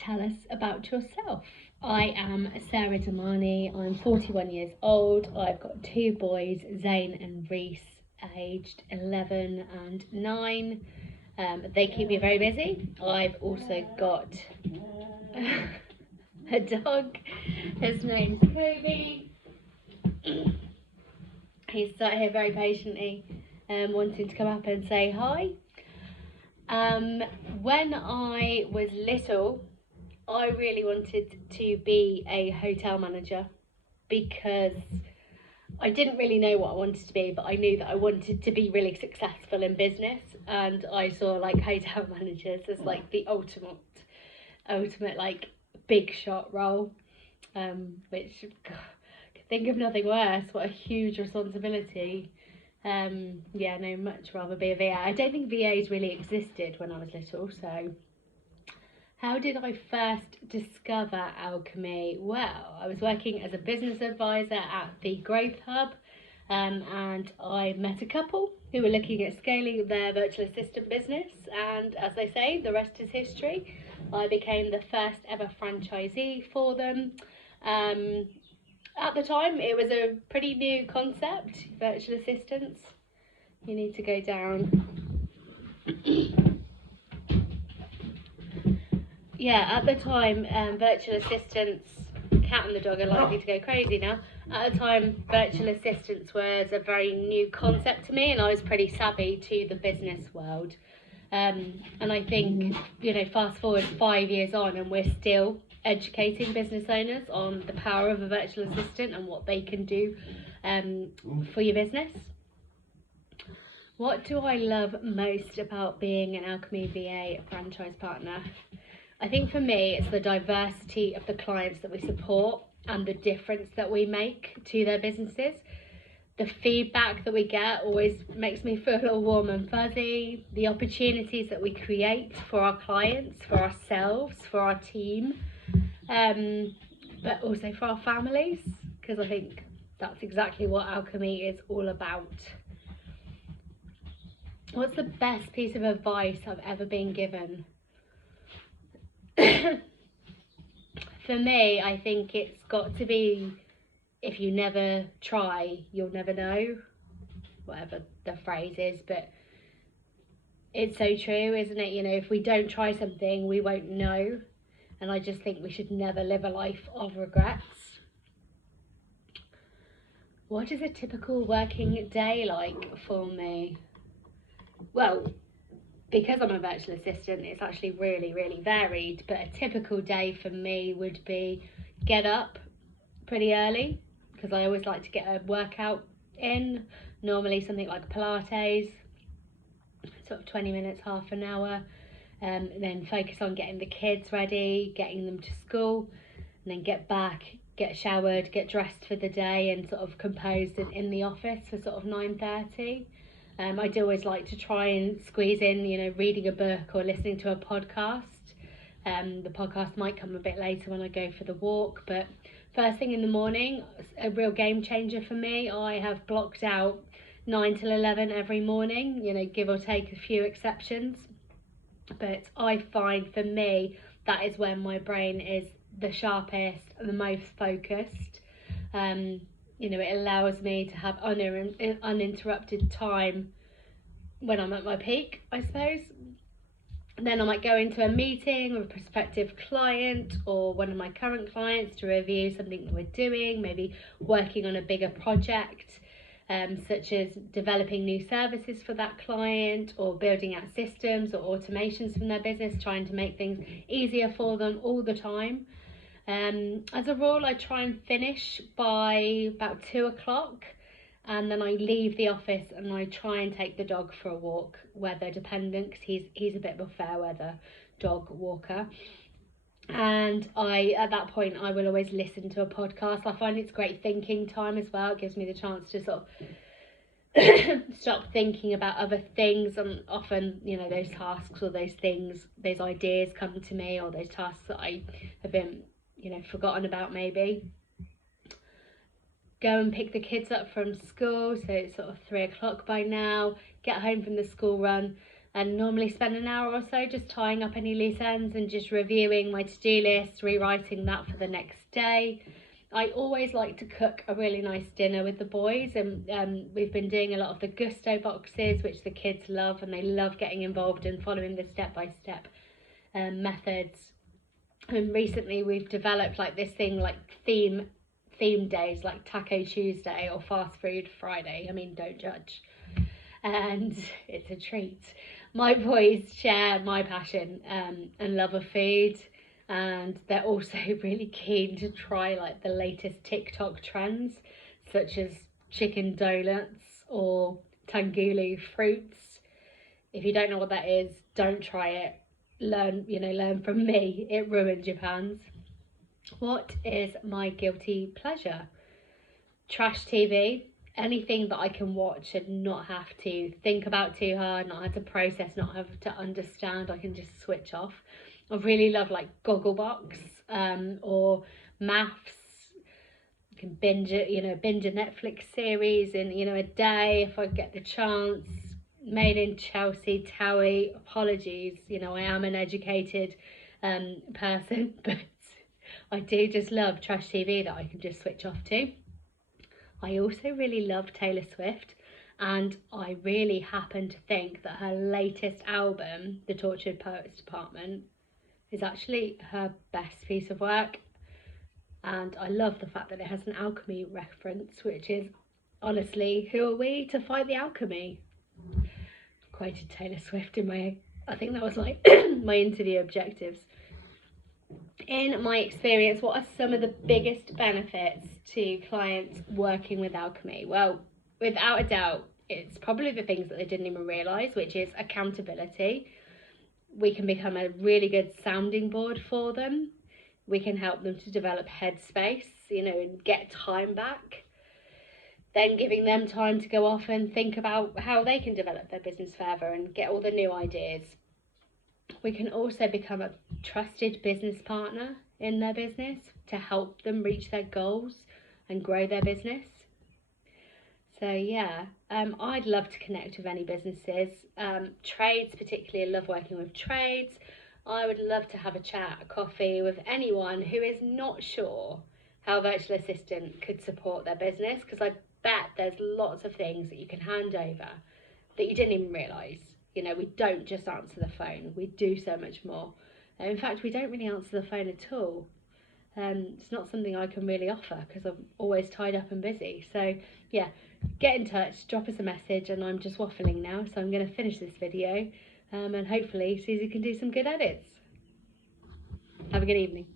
tell us about yourself. I am Sarah Damani. I'm 41 years old. I've got two boys, Zane and Reese, aged 11 and 9. They keep me very busy. I've also got a dog. His name's Kobe. He's sat here very patiently, wanting to come up and say hi. When I was little, I really wanted to be a hotel manager because I didn't really know what I wanted to be, but I knew that I wanted to be really successful in business, and I saw like hotel managers as like the ultimate like big shot role, which God, I could think of nothing worse. What a huge responsibility. Yeah, no, much rather be a VA. I don't think VAs really existed when I was little, so how did I first discover Alchemy? Well, I was working as a business advisor at the Growth Hub, and I met a couple who were looking at scaling their virtual assistant business, and as they say, the rest is history. I became the first ever franchisee for them. At the time, it was a pretty new concept, virtual assistants. You need to go down. Yeah, at the time, virtual assistants, cat and the dog are likely to go crazy now. At the time, virtual assistants was a very new concept to me, and I was pretty savvy to the business world. And I think, you know, fast forward 5 years on, and we're still educating business owners on the power of a virtual assistant and what they can do for your business. What do I love most about being an Alchemy VA franchise partner? I think for me, it's the diversity of the clients that we support and the difference that we make to their businesses. The feedback that we get always makes me feel all warm and fuzzy. The opportunities that we create for our clients, for ourselves, for our team, but also for our families, because I think that's exactly what Alchemy is all about. What's the best piece of advice I've ever been given? For me, I think it's got to be, if you never try, you'll never know, whatever the phrase is, but it's so true, isn't it? You know, if we don't try something, we won't know, and I just think we should never live a life of regrets. What is a typical working day like for me? Well, because I'm a virtual assistant, it's actually really, really varied, but a typical day for me would be get up pretty early, because I always like to get a workout in, normally something like Pilates, sort of 20 minutes, half an hour, and then focus on getting the kids ready, getting them to school, and then get back, get showered, get dressed for the day, and sort of composed in the office for sort of 9:30. I do always like to try and squeeze in, you know, reading a book or listening to a podcast. The podcast might come a bit later when I go for the walk, but first thing in the morning, a real game changer for me. I have blocked out 9 till 11 every morning, you know, give or take a few exceptions. But I find for me, that is when my brain is the sharpest and the most focused. You know, it allows me to have uninterrupted time when I'm at my peak, I suppose. And then I might go into a meeting with a prospective client or one of my current clients to review something that we're doing, maybe working on a bigger project, such as developing new services for that client or building out systems or automations from their business, trying to make things easier for them all the time. As a rule, I try and finish by about 2 o'clock, and then I leave the office and I try and take the dog for a walk, weather dependent, because he's a bit of a fair weather dog walker. And at that point, I will always listen to a podcast. I find it's great thinking time as well. It gives me the chance to sort of stop thinking about other things, and often, you know, those tasks or those things, those ideas come to me, or those tasks that I have been, you know, forgotten about maybe. Go and pick the kids up from school, so it's sort of 3 o'clock by now. Get home from the school run, and normally spend an hour or so just tying up any loose ends and just reviewing my to-do list, rewriting that for the next day. I always like to cook a really nice dinner with the boys, and we've been doing a lot of the gusto boxes, which the kids love, and they love getting involved and following the step-by-step methods. And recently we've developed like this thing, like theme days, like Taco Tuesday or Fast Food Friday. I mean, don't judge. And it's a treat. My boys share my passion and love of food, and they're also really keen to try like the latest TikTok trends, such as chicken donuts or tangulu fruits. If you don't know what that is, don't try it. Learn from me. It ruined your plans. What is my guilty pleasure? Trash TV. Anything that I can watch and not have to think about too hard, not have to process, not have to understand. I can just switch off. I really love like Gogglebox or maths. I can binge a Netflix series in a day if I get the chance. Made in Chelsea, Towie. Apologies, I am an educated person, but I do just love trash TV that I can just switch off to. I also really love Taylor Swift, and I really happen to think that her latest album, The Tortured Poets Department, is actually her best piece of work. And I love the fact that it has an alchemy reference, which is, honestly, who are we to fight the alchemy? Quoted Taylor Swift in I think that was like my interview objectives. In my experience, what are some of the biggest benefits to clients working with alchemy? Well, without a doubt, it's probably the things that they didn't even realise, which is accountability. We can become a really good sounding board for them. We can help them to develop headspace, and get time back. Then giving them time to go off and think about how they can develop their business further and get all the new ideas. We can also become a trusted business partner in their business to help them reach their goals and grow their business. So yeah, I'd love to connect with any businesses. Trades particularly, I love working with trades. I would love to have a chat, a coffee with anyone who is not sure how a virtual assistant could support their business, because I bet there's lots of things that you can hand over that you didn't even realise. We don't just answer the phone. We do so much more. In fact, we don't really answer the phone at all. It's not something I can really offer because I'm always tied up and busy. So yeah, get in touch, drop us a message, and I'm just waffling now, so I'm going to finish this video and hopefully Susie can do some good edits. Have a good evening.